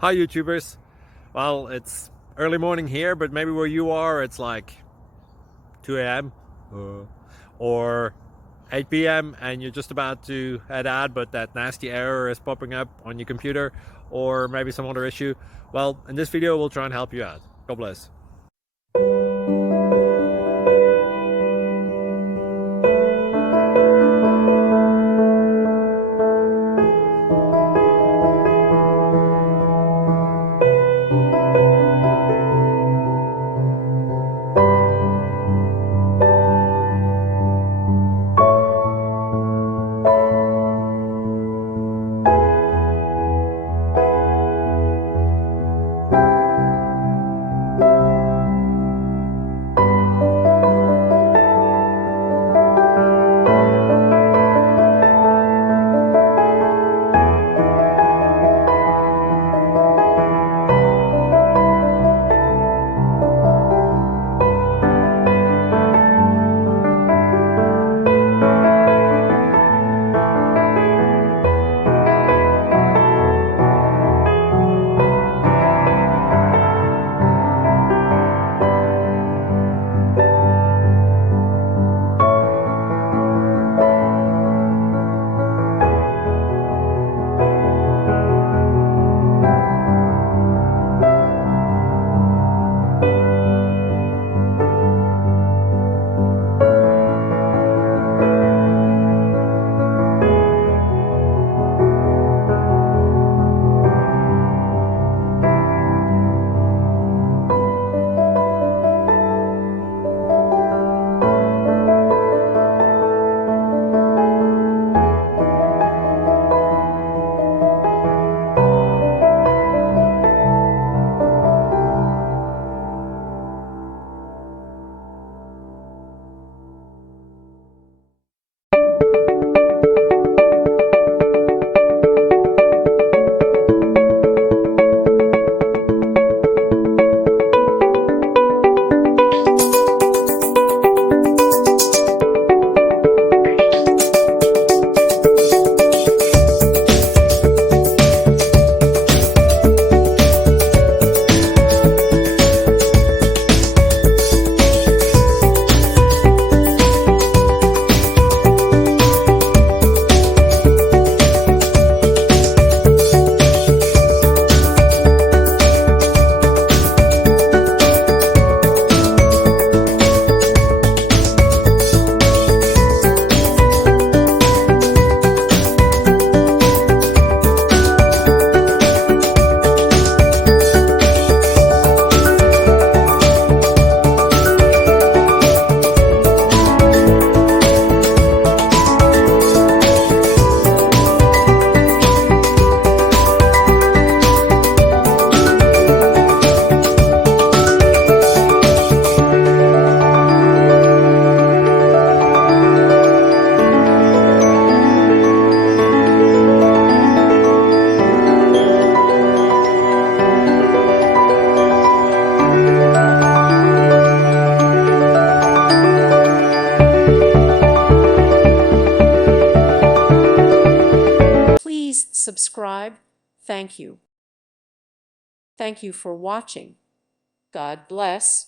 Hi YouTubers. Well, it's early morning here, but maybe where you are it's like 2 a.m. or 8 p.m. and you're just about to head out, but that nasty error is popping up on your computer, or maybe some other issue. Well, in this video we'll try and help you out. God bless. Please subscribe. Thank you. Thank you for watching. God bless.